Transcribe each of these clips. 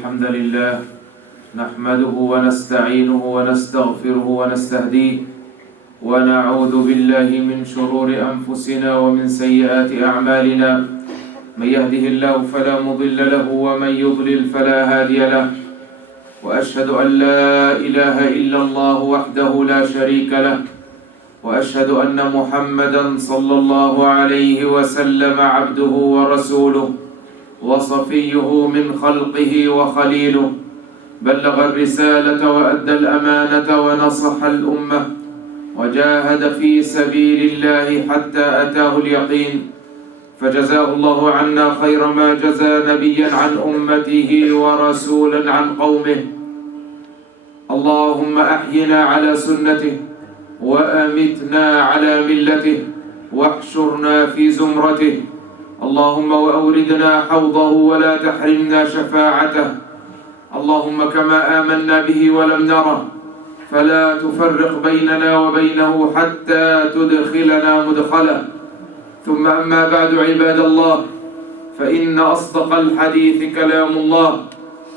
الحمد لله نحمده ونستعينه ونستغفره ونستهديه ونعوذ بالله من شرور أنفسنا ومن سيئات أعمالنا. من يهده الله فلا مضل له ومن يضلل فلا هادي له، وأشهد أن لا إله إلا الله وحده لا شريك له، وأشهد أن محمدًا صلى الله عليه وسلم عبده ورسوله وصفيه من خلقه وخليله، بلغ الرسالة وأدى الأمانة ونصح الأمة وجاهد في سبيل الله حتى أتاه اليقين، فجزاه الله عنا خير ما جزى نبيا عن أمته ورسولا عن قومه. اللهم أحينا على سنته وأمتنا على ملته واحشرنا في زمرته. اللهم وأوردنا حوضه ولا تحرمنا شفاعته. اللهم كما آمنا به ولم نره فلا تفرق بيننا وبينه حتى تدخلنا مدخله. ثم أما بعد، عباد الله، فإن أصدق الحديث كلام الله،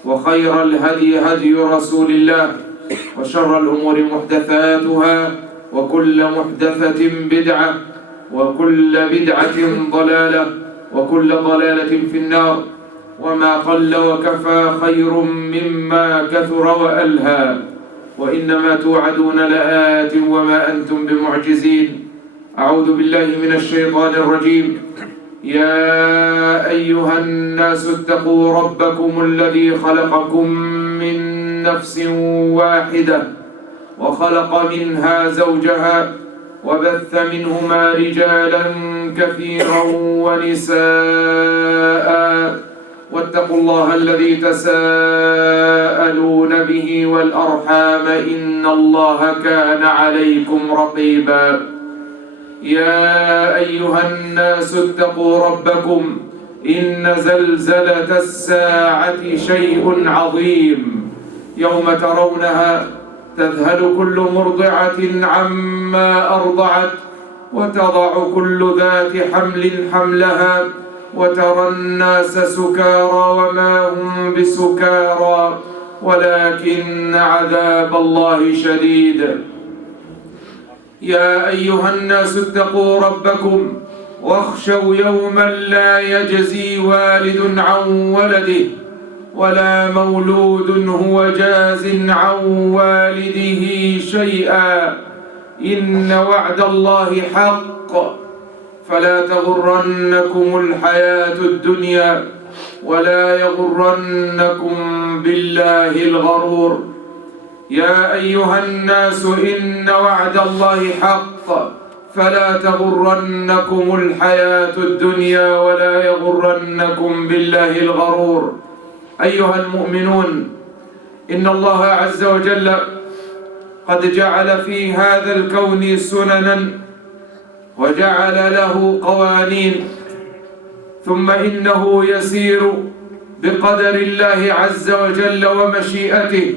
وخير الهدي هدي رسول الله، وشر الأمور محدثاتها، وكل محدثة بدعة، وكل بدعة ضلالة، وكل ضلالة في النار. وما قل وكفى خير مما كثر وألهى، وإنما توعدون لآت وما أنتم بمعجزين. أعوذ بالله من الشيطان الرجيم. يا أيها الناس اتقوا ربكم الذي خلقكم من نفس واحدة وخلق منها زوجها وبث منهما رجالا كثيرا ونساء، واتقوا الله الذي تساءلون به والأرحام إن الله كان عليكم رقيبا. يا أيها الناس اتقوا ربكم إن زلزلة الساعة شيء عظيم، يوم ترونها تذهل كل مرضعة عما أرضعت وتضع كل ذات حمل حملها، وترى الناس سكارى وما هم بسكارى ولكن عذاب الله شديد. يا أيها الناس اتقوا ربكم واخشوا يوما لا يجزي والد عن ولده ولا مولود هو جاز عن والده شيئا، إن وعد الله حق، فلا تغرنكم الحياة الدنيا ولا يغرنكم بالله الغرور. يا أيها الناس إن وعد الله حق، فلا تغرنكم الحياة الدنيا ولا يغرنكم بالله الغرور. أيها المؤمنون، إن الله عز وجل قد جعل في هذا الكون سننا وجعل له قوانين، ثم إنه يسير بقدر الله عز وجل ومشيئته،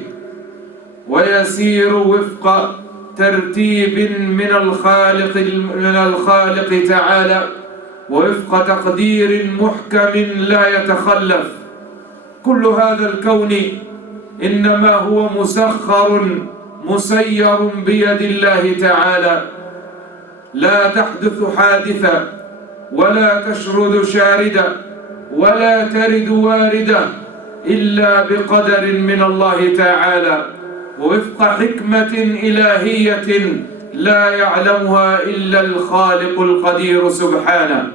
ويسير وفق ترتيب من الخالق تعالى، ووفق تقدير محكم لا يتخلف. كل هذا الكون إنما هو مسخر مسير بيد الله تعالى، لا تحدث حادثة ولا تشرد شاردة ولا ترد واردة إلا بقدر من الله تعالى، ووفق حكمة إلهية لا يعلمها إلا الخالق القدير سبحانه.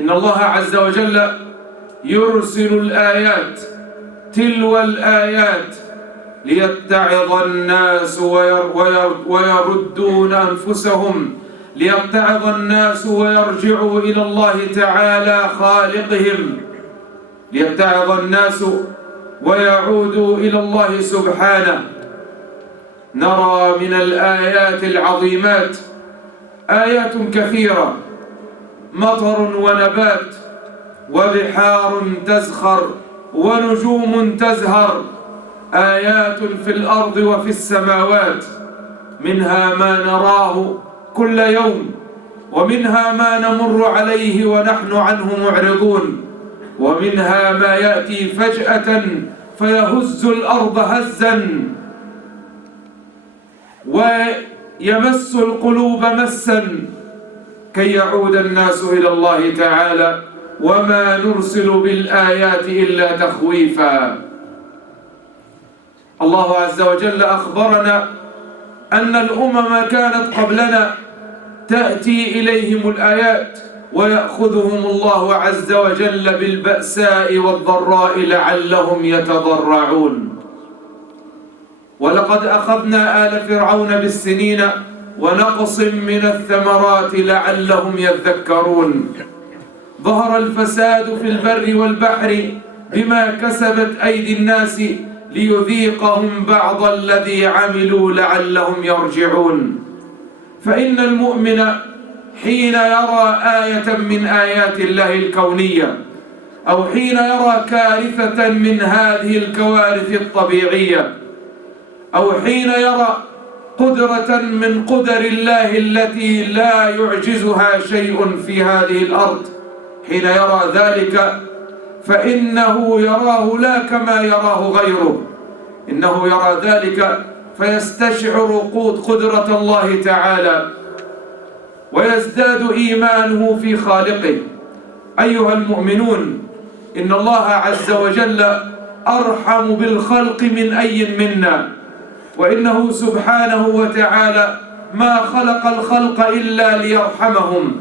إن الله عز وجل يرسل الآيات تلو الآيات ليتعظ الناس ويردون أنفسهم، ليتعظ الناس ويرجعوا إلى الله تعالى خالقهم، ليتعظ الناس ويعودوا إلى الله سبحانه. نرى من الآيات العظيمات آيات كثيرة، مطر ونبات وبحار تزخر ونجوم تزهر، آيات في الأرض وفي السماوات، منها ما نراه كل يوم، ومنها ما نمر عليه ونحن عنه معرضون، ومنها ما يأتي فجأة فيهز الأرض هزا ويمس القلوب مسا كي يعود الناس إلى الله تعالى، وما نرسل بالآيات إلا تخويفا. الله عز وجل أخبرنا أن الأمم كانت قبلنا تأتي إليهم الآيات ويأخذهم الله عز وجل بالبأساء والضراء لعلهم يتضرعون. ولقد أخذنا آل فرعون بالسنين ونقص من الثمرات لعلهم يذكرون. ظهر الفساد في البر والبحر بما كسبت أيدي الناس ليذيقهم بعض الذي عملوا لعلهم يرجعون. فإن المؤمن حين يرى آية من آيات الله الكونية أو حين يرى كارثة من هذه الكوارث الطبيعية أو حين يرى قدرة من قدر الله التي لا يعجزها شيء في هذه الأرض، حين يرى ذلك فإنه يراه لا كما يراه غيره، إنه يرى ذلك فيستشعر قدرة الله تعالى ويزداد إيمانه في خالقه. أيها المؤمنون، إن الله عز وجل أرحم بالخلق من أي منا، وإنه سبحانه وتعالى ما خلق الخلق إلا ليرحمهم،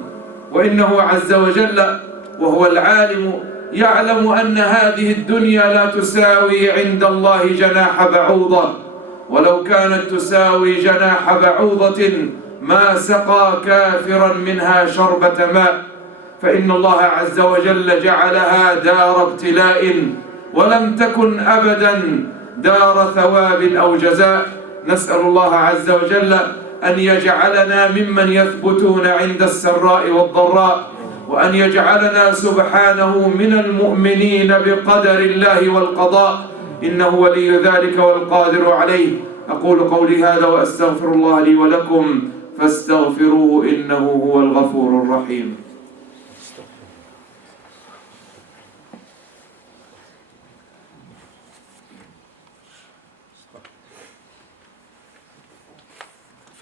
وإنه عز وجل وهو العالم يعلم أن هذه الدنيا لا تساوي عند الله جناح بعوضة، ولو كانت تساوي جناح بعوضة ما سقى كافرا منها شربة ماء، فإن الله عز وجل جعلها دار ابتلاء ولم تكن أبدا دار ثواب أو جزاء. نسأل الله عز وجل أن يجعلنا ممن يثبتون عند السراء والضراء، وأن يجعلنا سبحانه من المؤمنين بقدر الله والقضاء، إنه ولي ذلك والقادر عليه. أقول قولي هذا وأستغفر الله لي ولكم فاستغفروه إنه هو الغفور الرحيم.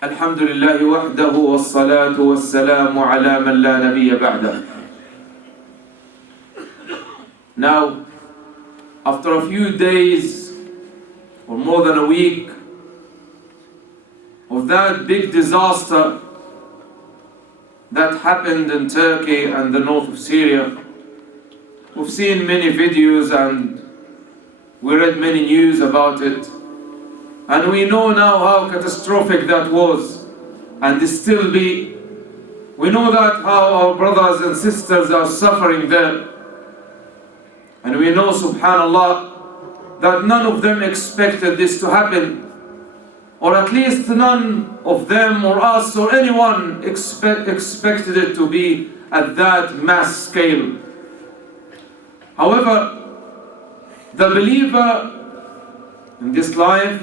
الحمد لله وحده والصلاة والسلام على من لا نبي بعده. Now, after a few days or more than a week of that big disaster that happened in Turkey and the north of Syria, we've seen many videos and we read many news about it. And we know now how catastrophic that was, and it still be. We know that how our brothers and sisters are suffering there. And we know, subhanallah, that none of them expected this to happen. Or at least none of them or us or anyone expected it to be at that mass scale. However, the believer in this life,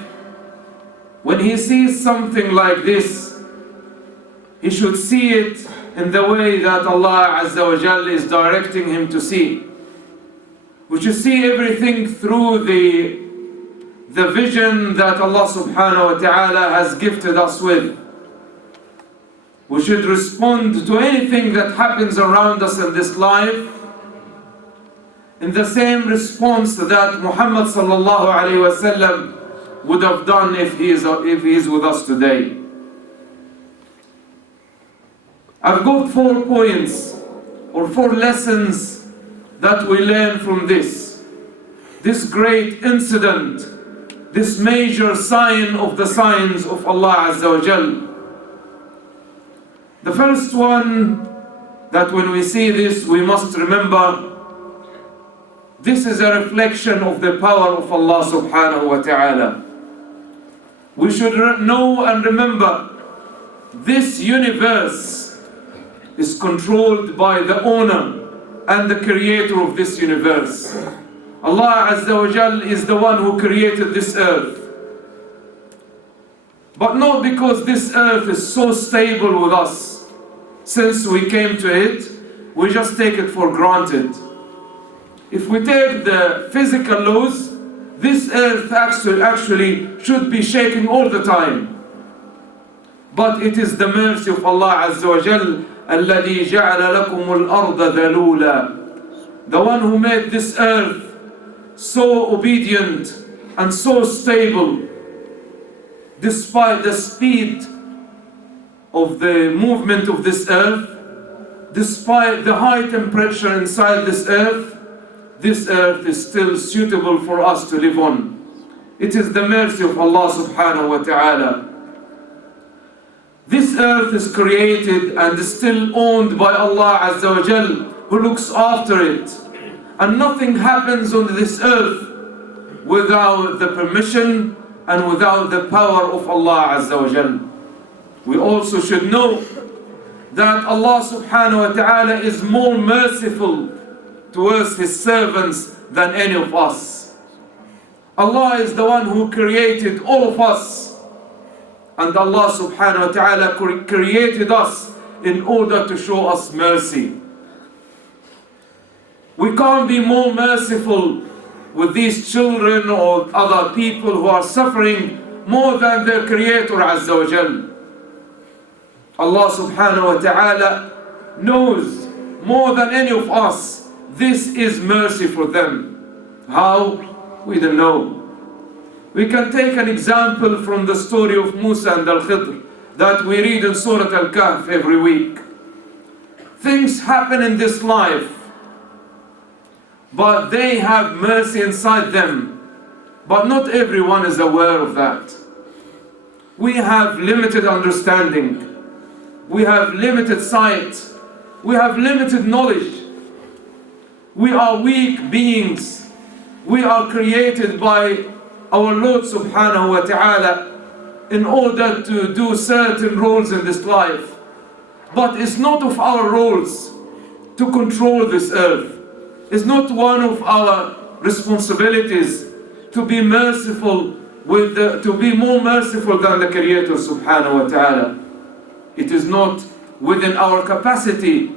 when he sees something like this, he should see it in the way that Allah Azza wa Jalla is directing him to see. We should see everything through the vision that Allah subhanahu wa ta'ala has gifted us with. We should respond to anything that happens around us in this life in the same response that Muhammad sallallahu alayhi wa sallam would have done if he is with us today. I've got 4 points or 4 lessons that we learn from this great incident, this major sign of the signs of Allah Azza wa Jal. The first one, that when we see this we must remember this is a reflection of the power of Allah subhanahu wa ta'ala. We should know and remember this universe is controlled by the owner and the creator of this universe. Allah Azza wa Jal is the one who created this earth. But not because this earth is so stable with us. Since we came to it, we just take it for granted. If we take the physical laws, this earth actually should be shaking all the time. But it is the mercy of Allah Azza wa Jal, الَّذِي جَعَلَ لَكُمُ الْأَرْضَ ذَلُولًا, the one who made this earth so obedient and so stable, despite the speed of the movement of this earth, despite the high temperature inside this earth is still suitable for us to live on. It is the mercy of Allah subhanahu wa ta'ala. This earth is created and is still owned by Allah Azza wa Jal, who looks after it. And nothing happens on this earth without the permission and without the power of Allah Azza wa Jal. We also should know that Allah subhanahu wa ta'ala is more merciful towards His servants than any of us. Allah is the one who created all of us. And Allah subhanahu wa ta'ala created us in order to show us mercy. We can't be more merciful with these children or other people who are suffering more than their Creator Azza wa Jal. Allah subhanahu wa ta'ala knows more than any of us this is mercy for them. How? We don't know. We can take an example from the story of Musa and Al-Khidr that we read in Surah Al-Kahf every week. Things happen in this life, but they have mercy inside them. But not everyone is aware of that. We have limited understanding. We have limited sight. We have limited knowledge. We are weak beings. We are created by our Lord subhanahu wa ta'ala in order to do certain roles in this life. But it's not of our roles to control this earth. It's not one of our responsibilities to be merciful to be more merciful than the Creator subhanahu wa ta'ala. It is not within our capacity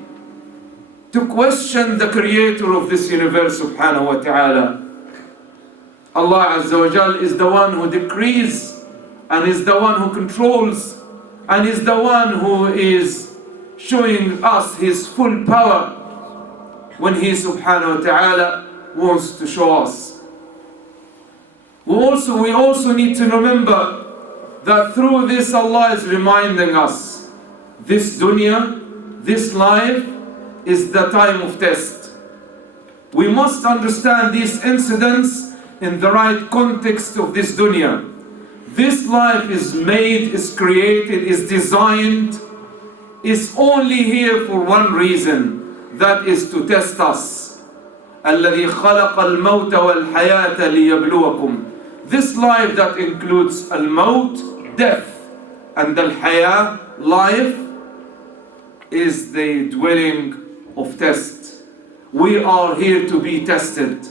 to question the Creator of this universe subhanahu wa ta'ala. Allah Azza wa Jal is the one who decrees and is the one who controls and is the one who is showing us His full power when He subhanahu wa ta'ala wants to show us. We also need to remember that through this Allah is reminding us this dunya, this life is the time of test. We must understand these incidents in the right context of this dunya. This life is made, is created, is designed, is only here for one reason, that is to test us. الَّذِي خَلَقَ الْمَوْتَ وَالْحَيَاةَ لِيَبْلُوَكُمْ. This life that includes al-maut, death, and al-hayah, life, is the dwelling of test. We are here to be tested.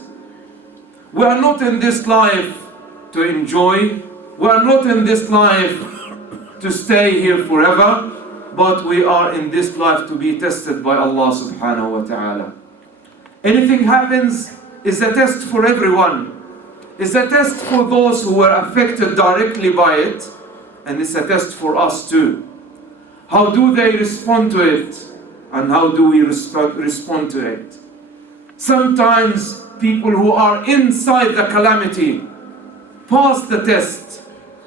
We are not in this life to enjoy. We are not in this life to stay here forever, but we are in this life to be tested by Allah subhanahu wa ta'ala. Anything happens is a test for everyone. It's a test for those who were affected directly by it, and it's a test for us too. How do they respond to it? And how do we respond to it? Sometimes people who are inside the calamity pass the test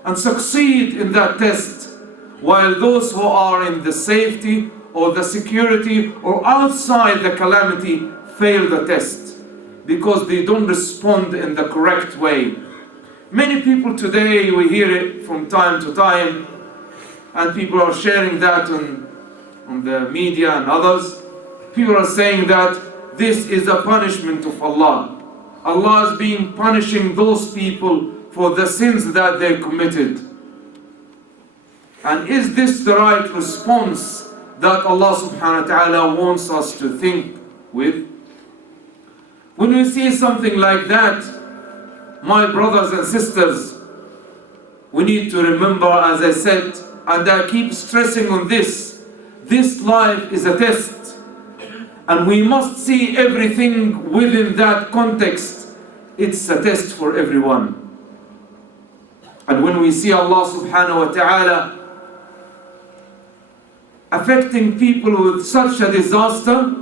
and succeed in that test, while those who are in the safety or the security or outside the calamity fail the test because they don't respond in the correct way. Many people today, we hear it from time to time, and people are sharing that on the media and others. People are saying that this is a punishment of Allah. Allah is punishing those people for the sins that they committed. And is this the right response that Allah subhanahu wa ta'ala wants us to think with? When we see something like that, my brothers and sisters, we need to remember, as I said, and I keep stressing on this life is a test. And we must see everything within that context. It's a test for everyone. And when we see Allah subhanahu wa ta'ala affecting people with such a disaster,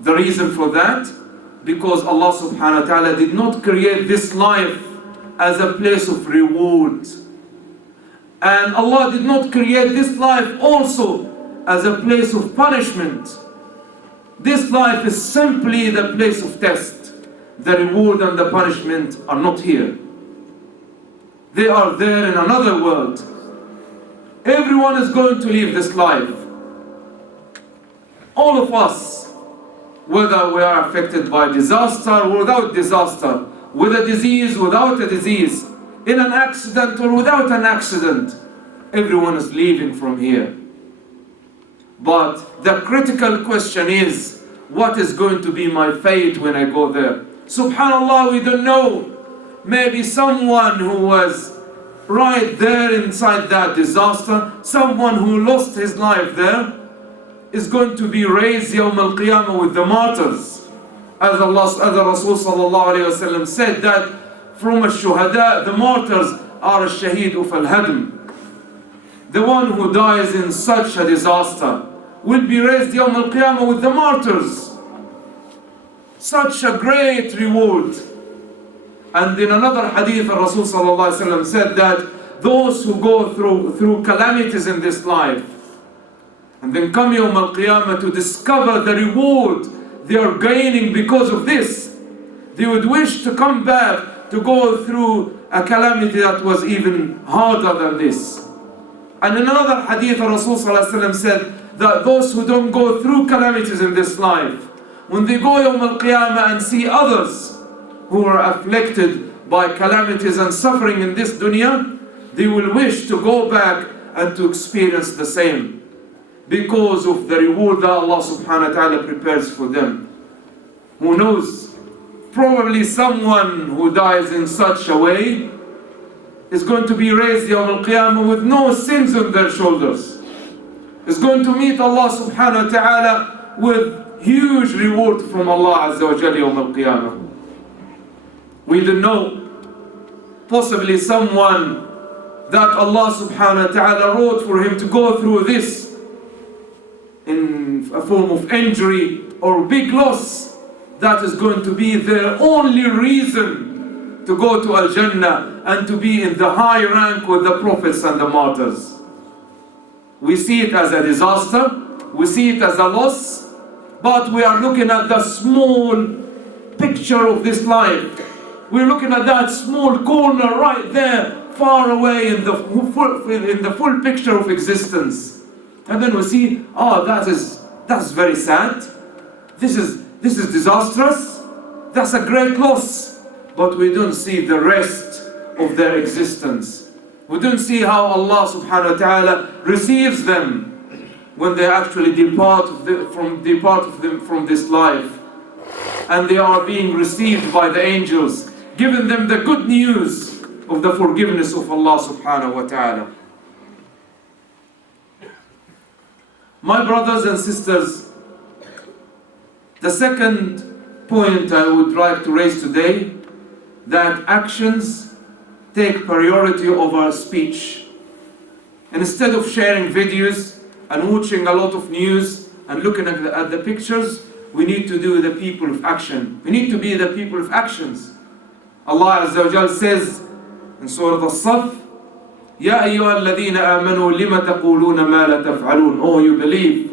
the reason for that, because Allah subhanahu wa ta'ala did not create this life as a place of reward. And Allah did not create this life also as a place of punishment. This life is simply the place of test. The reward and the punishment are not here. They are there in another world. Everyone is going to leave this life. All of us, whether we are affected by disaster or without disaster, with a disease, without a disease, in an accident or without an accident, everyone is leaving from here. But the critical question is, what is going to be my fate when I go there? Subhanallah, we don't know. Maybe someone who was right there inside that disaster, someone who lost his life there, is going to be raised Yawm al-Qiyamah with the martyrs. As the Rasul sallallahu alayhi wa sallam said that from al-Shuhada, the martyrs are al-Shaheed of al-Hadm. The one who dies in such a disaster will be raised Yawm al-Qiyamah with the martyrs. Such a great reward. And in another hadith, Rasul sallallahu alayhi wa sallam said that those who go through calamities in this life, and then come Yawm al-Qiyamah to discover the reward they are gaining because of this, they would wish to come back to go through a calamity that was even harder than this. And in another hadith, Rasul sallallahu alayhi wa sallam said that those who don't go through calamities in this life, when they go Yawm al-Qiyamah and see others who are afflicted by calamities and suffering in this dunya, they will wish to go back and to experience the same, because of the reward that Allah subhanahu wa ta'ala prepares for them. Who knows? Probably someone who dies in such a way is going to be raised Yawm al-Qiyamah with no sins on their shoulders. Is going to meet Allah subhanahu wa ta'ala with huge reward from Allah Azza wa Jalla Yawm al-Qiyamah. We don't know. Possibly someone that Allah subhanahu wa ta'ala wrote for him to go through this in a form of injury or big loss, that is going to be their only reason to go to Al-Jannah and to be in the high rank with the prophets and the martyrs. We see it as a disaster, we see it as a loss, but we are looking at the small picture of this life. We're looking at that small corner right there, far away in the full picture of existence. And then we see, that's very sad. This is disastrous. That's a great loss. But we don't see the rest of their existence. We don't see how Allah subhanahu wa ta'ala receives them when they actually depart from this life. And they are being received by the angels, giving them the good news of the forgiveness of Allah subhanahu wa ta'ala. My brothers and sisters, the second point I would like to raise today, that actions take priority over speech. And instead of sharing videos and watching a lot of news and looking at the pictures, we need to do the people of action. We need to be the people of actions. Allah Azza wa Jal says in Surah As-Saff, Ya ayyuha alladhina amanu lima taquluna ma la taf'alun. Oh, you believe,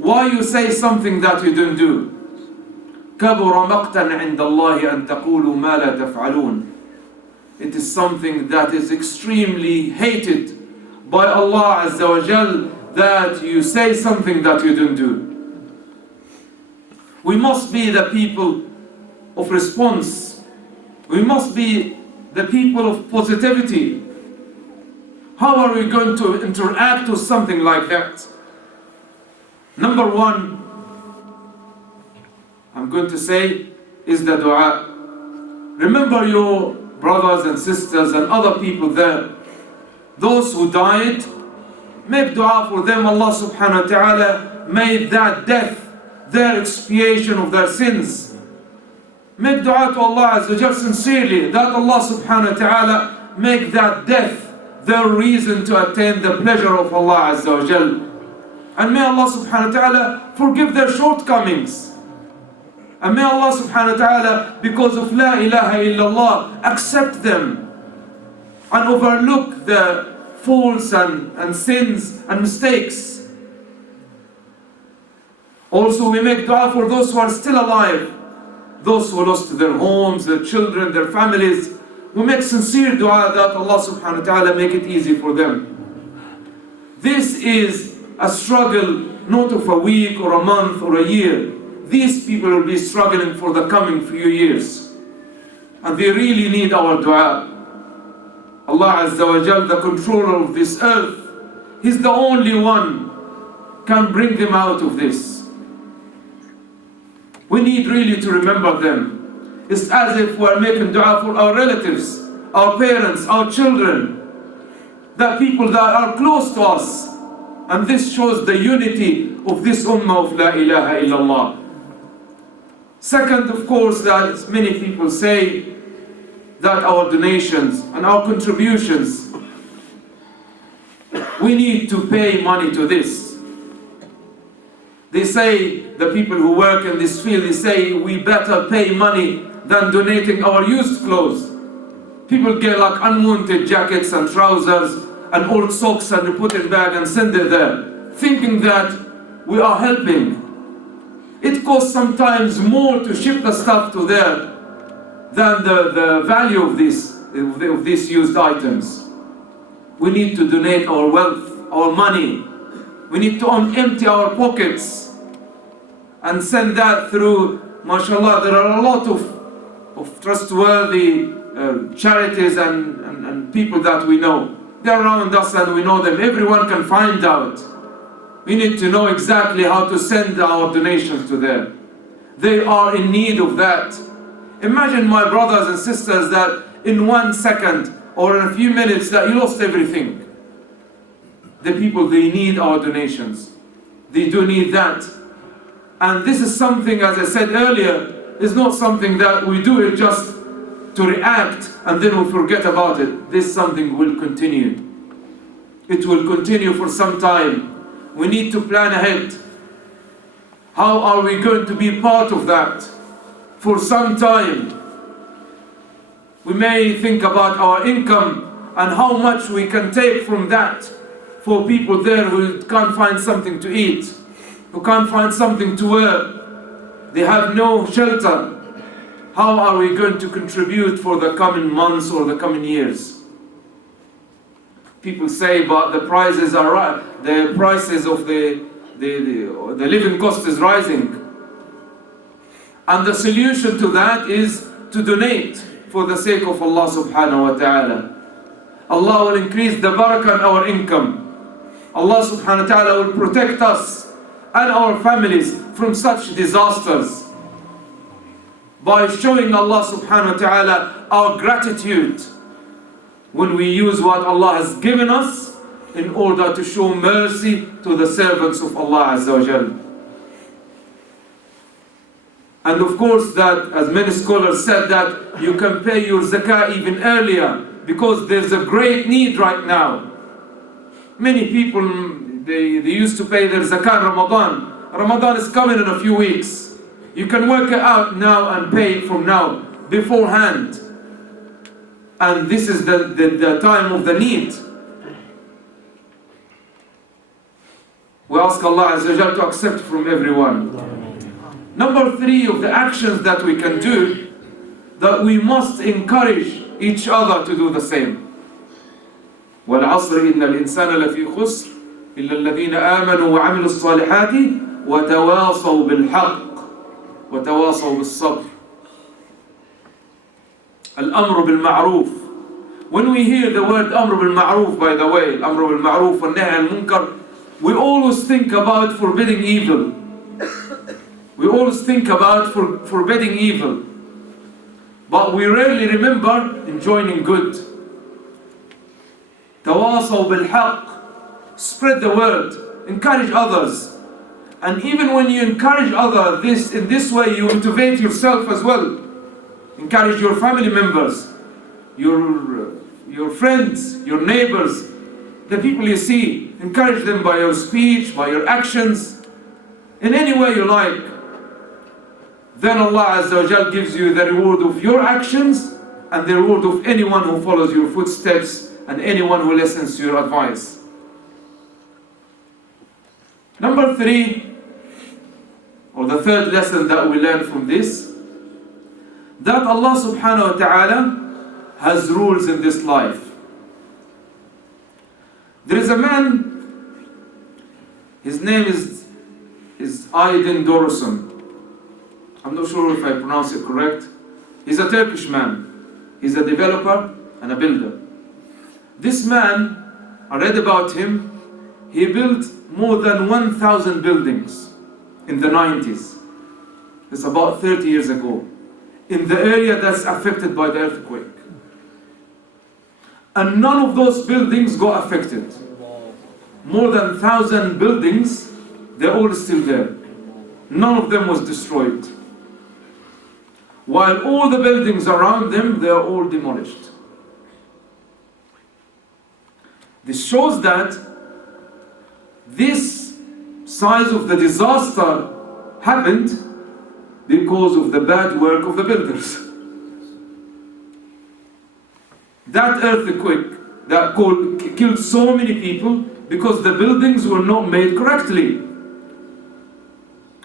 why you say something that you don't do? Kabura maqtan 'inda Allahi an taqulu ma la taf'alun. It is something that is extremely hated by Allah Azza wa Jal, that you say something that you don't do. We must be the people of response. We must be the people of positivity. How are we going to interact with something like that? Number one, I'm going to say, is the dua. Remember your brothers and sisters and other people there. Those who died, make dua for them. Allah subhanahu wa ta'ala made that death their expiation of their sins. Make dua to Allah Azza wa Jal sincerely, that Allah subhanahu wa ta'ala make that death their reason to attain the pleasure of Allah Azza wa Jal. And may Allah subhanahu wa ta'ala forgive their shortcomings. And may Allah subhanahu wa ta'ala, because of La ilaha illallah, accept them and overlook the faults and sins and mistakes. Also, we make dua for those who are still alive, those who lost their homes, their children, their families. We make sincere dua that Allah subhanahu wa ta'ala make it easy for them. This is a struggle not of a week or a month or a year. These people will be struggling for the coming few years. And they really need our dua. Allah Azza wa Jal, the controller of this earth, He's the only one can bring them out of this. We need really to remember them. It's as if we're making dua for our relatives, our parents, our children, the people that are close to us. And this shows the unity of this ummah of La ilaha illallah. Second, of course, that many people say that our donations and our contributions, we need to pay money to this. They say, the people who work in this field, they say we better pay money than donating our used clothes. People get like unwanted jackets and trousers and old socks and they put it back and send it there, thinking that we are helping. It costs sometimes more to ship the stuff to there than the value of these used items. We need to donate our wealth, our money. We need to empty our pockets and send that through, mashallah, there are a lot of trustworthy charities and people that we know. They're around us and we know them. Everyone can find out. We need to know exactly how to send our donations to them. They are in need of that. Imagine, my brothers and sisters, that in 1 second or in a few minutes that you lost everything. The people, they need our donations. They do need that. And this is something, as I said earlier, is not something that we do it just to react and then we forget about it. This something will continue. It will continue for some time. We need to plan ahead. How are we going to be part of that for some time? We may think about our income and how much we can take from that for people there who can't find something to eat, who can't find something to wear. They have no shelter. How are we going to contribute for the coming months or the coming years? People say, but the prices are right. The prices of the living cost is rising. And the solution to that is to donate for the sake of Allah subhanahu wa ta'ala. Allah will increase the barakah in our income. Allah subhanahu wa ta'ala will protect us and our families from such disasters by showing Allah subhanahu wa ta'ala our gratitude when we use what Allah has given us in order to show mercy to the servants of Allah Azza wa Jal. And of course that, as many scholars said, that you can pay your zakah even earlier because there's a great need right now. Many people, they used to pay their zakah in Ramadan. Ramadan is coming in a few weeks. You can work it out now and pay it from now, beforehand. And this is the time of the need. We ask Allah Azza wa Jal to accept from everyone. Number 3 of the actions that we can do, that we must encourage each other to do the same. وَالْعَصْرِ إِنَّ الْإِنسَانَ لَفِي خُسْرٍ إِلَّا الَّذِينَ آمَنُوا وَعَمِلُوا الصَّالِحَاتِ وَتَوَاصَوْا بِالْحَقِّ وَتَوَاصَوْا بِالصَّبْرِ. Al-amr bil-ma'roof. When we hear the word amr bil-ma'roof, by the way, amr bil-ma'roof and nahy al-munkar, we always think about forbidding evil. We always think about forbidding evil. But we rarely remember enjoining good. Tawasaw bil-haqq. Spread the word. Encourage others. And even when you encourage others, in this way you motivate yourself as well. Encourage your family members, your friends, your neighbors, the people you see. Encourage them by your speech, by your actions, in any way you like. Then Allah Azza wa Jal gives you the reward of your actions and the reward of anyone who follows your footsteps and anyone who listens to your advice. Number 3, or the third lesson that we learn from this, that Allah subhanahu wa ta'ala has rules in this life. There is a man, his name is Aydin Dorson. I'm not sure if I pronounce it correct. He's a Turkish man. He's a developer and a builder. This man, I read about him, he built more than 1,000 buildings in the 90s. It's about 30 years ago. In the area that's affected by the earthquake. And none of those buildings got affected. More than 1,000 buildings, they're all still there. None of them was destroyed. While all the buildings around them, they are all demolished. This shows that this size of the disaster happened because of the bad work of the builders. That earthquake that killed so many people because the buildings were not made correctly.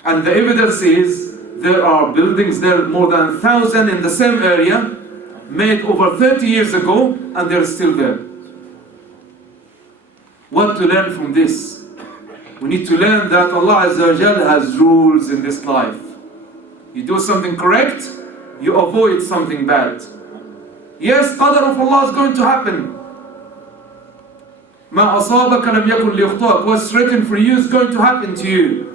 And the evidence is there are buildings there, more than 1,000 in the same area, made over 30 years ago, and they're still there. What to learn from this? We need to learn that Allah Azza wa Jal has rules in this life. You do something correct, you avoid something bad. Yes, qadr of Allah is going to happen. ما أصابك لم يكن ليخطئك. What's written for you is going to happen to you.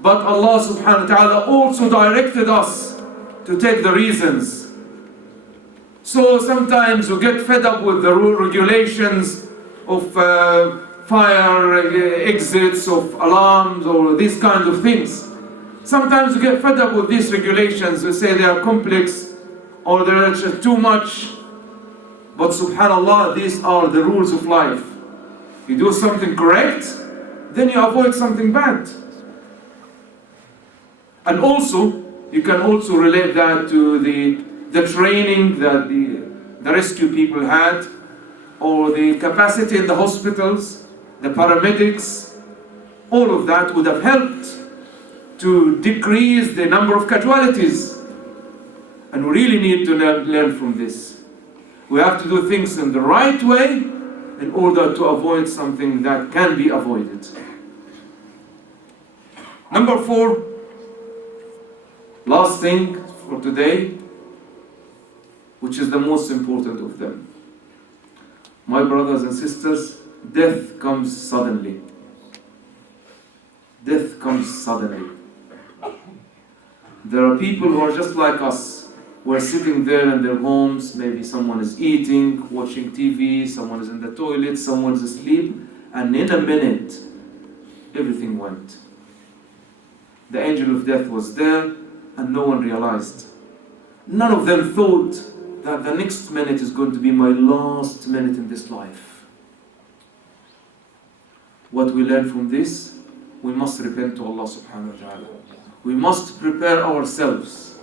But Allah subhanahu wa ta'ala also directed us to take the reasons. So sometimes we get fed up with the regulations of fire exits, of alarms, or these kinds of things. Sometimes we get fed up with these regulations. We say they are complex or they're just too much. But subhanallah, these are the rules of life. You do something correct, then you avoid something bad. And also, you can also relate that to the training that the rescue people had, or the capacity in the hospitals, the paramedics. All of that would have helped to decrease the number of casualties. And we really need to learn from this. We have to do things in the right way in order to avoid something that can be avoided. Number 4, last thing for today, which is the most important of them. My brothers and sisters, death comes suddenly. Death comes suddenly. There are people who are just like us, who are sitting there in their homes. Maybe someone is eating, watching TV, someone is in the toilet, someone is asleep, and in a minute, everything went. The angel of death was there, and no one realized. None of them thought that the next minute is going to be my last minute in this life. What we learn from this, we must repent to Allah subhanahu wa ta'ala. We must prepare ourselves.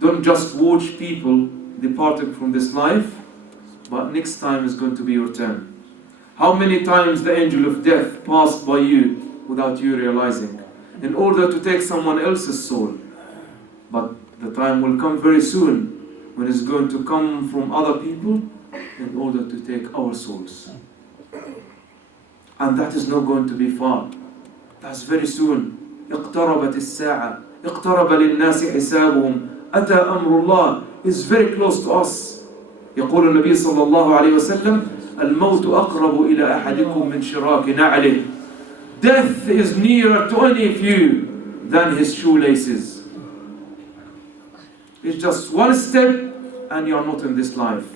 Don't just watch people departing from this life, but next time is going to be your turn. How many times the angel of death passed by you without you realizing, in order to take someone else's soul? But the time will come very soon when it's going to come from other people in order to take our souls. And that is not going to be far. That's very soon. اقتربت الساعة اقترب للناس حسابهم أتى أمر الله is very close to us. يقول النبي صلى الله عليه وسلم الموت أقرب إلى أحدكم من شراك نعله. Death is nearer to any of you than his shoelaces. It's just one step and you are not in this life.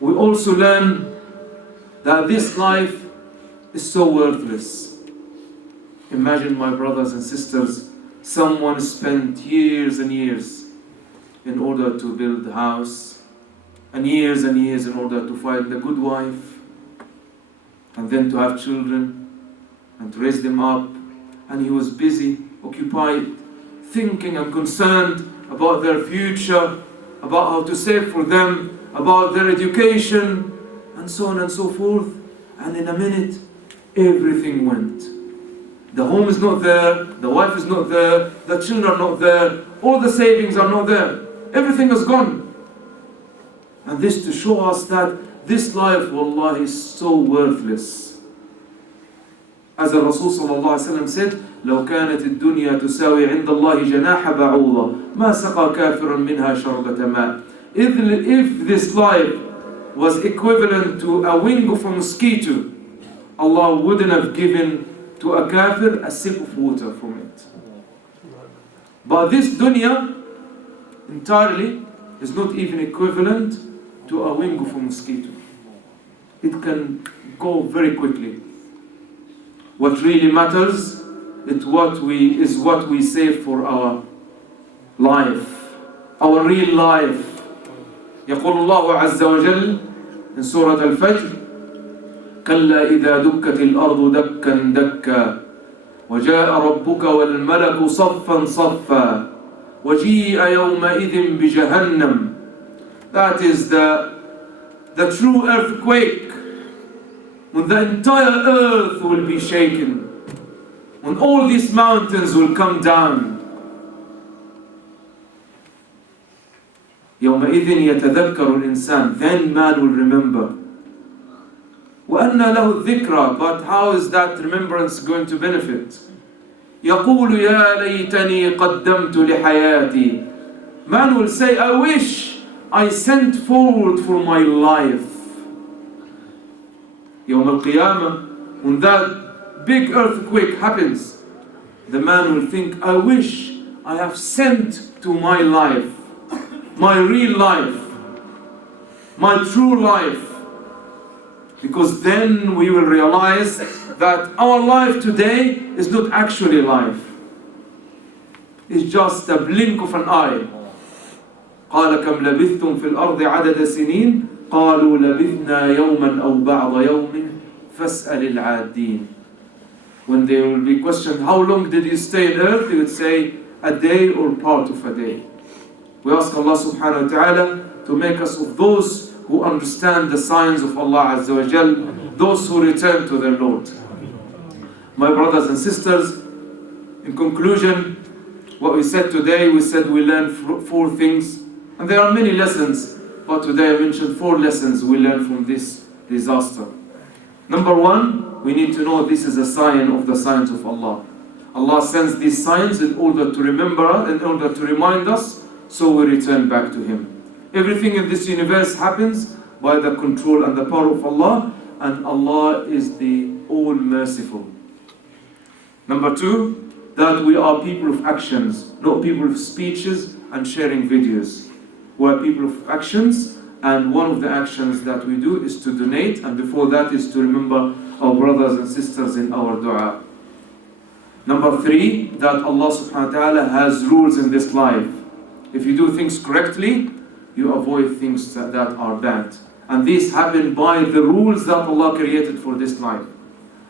We also learn that this life is so worthless. Imagine, my brothers and sisters, someone spent years and years in order to build a house, and years in order to find a good wife, and then to have children, and to raise them up. And he was busy, occupied, thinking and concerned about their future, about how to save for them, about their education, and so on and so forth. And in a minute, everything went. The home is not there, the wife is not there, the children are not there, all the savings are not there. Everything is gone. And this to show us that this life, wallah, is so worthless. As the Rasul sallallahu alaihi wasallam said, لو كانت الدنيا تساوي عند الله جناح بعوضة ما سقى كافر منها شربة ماء. If this life was equivalent to a wing of a mosquito, Allah wouldn't have given to a kafir a sip of water from it. But this dunya entirely is not even equivalent to a wing of a mosquito. It can go very quickly. What really matters is what we save for our life, our real life. يقول الله عز وجل in سورة الفجر كلا إذا دكت الأرض دكا دكا وجاء ربك والملك صفا صفا وجيء يومئذ بجهنم. That is the true earthquake, when the entire earth will be shaken, when all these mountains will come down. يومئذ يتذكر الإنسان, then man will remember. وأنى له الذكرى, but how is that remembrance going to benefit? يقول يا ليتني قدمت لحياتي. Man will say, I wish I sent forward for my life. يوم القيامة, when that big earthquake happens, the man will think, I wish I have sent to my life, my real life, my true life. Because then we will realize that our life today is not actually life. It's just a blink of an eye. قال كم لبثتم في الأرض عدد سنين قالوا لبثنا يوما أو بعض يوم فاسأل العادين. When they will be questioned, how long did you stay on earth? They would say, a day or part of a day. We ask Allah subhanahu wa ta'ala to make us of those who understand the signs of Allah Azza wa Jal, those who return to their Lord. My brothers and sisters, in conclusion, what we said today, we said we learned 4 things, and there are many lessons, but today I mentioned 4 lessons we learned from this disaster. Number 1, we need to know this is a sign of the signs of Allah. Allah sends these signs in order to remember us, in order to remind us, so we return back to Him. Everything in this universe happens by the control and the power of Allah, and Allah is the all-merciful. Number 2, that we are people of actions, not people of speeches and sharing videos. We are people of actions, and one of the actions that we do is to donate, and before that is to remember our brothers and sisters in our dua. Number 3, that Allah subhanahu wa ta'ala has rules in this life. If you do things correctly, you avoid things that are bad. And these happen by the rules that Allah created for this life.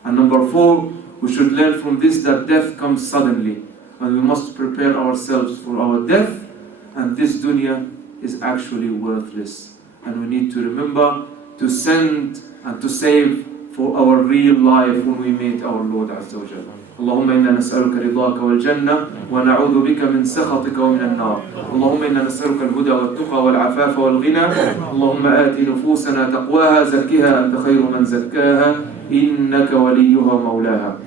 And number 4, we should learn from this that death comes suddenly. And we must prepare ourselves for our death. And this dunya is actually worthless. And we need to remember to send and to save for our real life when we meet our Lord Azza wa Jalla. اللهم إنا نسألك رضاك والجنة ونعوذ بك من سخطك ومن النار. اللهم إنا نسألك الهدى والتقى والعفاف والغنى. اللهم آت نفوسنا تقواها زكها أنت خير من زكاها إنك وليها ومولاها.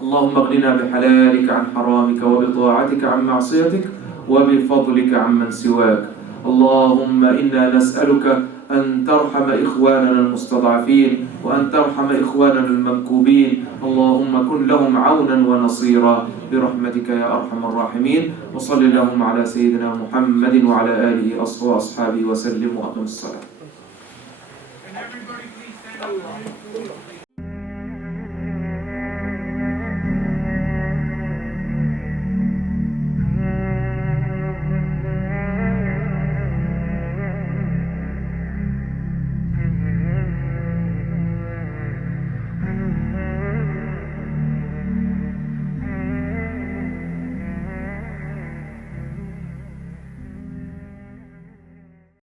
اللهم اغننا بحلالك عن حرامك وبطاعتك عن معصيتك وبفضلك عمن سواك. اللهم إنا نسألك أن ترحم إخواننا المستضعفين وأن ترحم إخواننا المنكوبين. اللهم كن لهم عونا ونصيرا برحمتك يا أرحم الراحمين. وصل اللهم على سيدنا محمد وعلى آله وأصحابه وسلم وأقم الصلاة.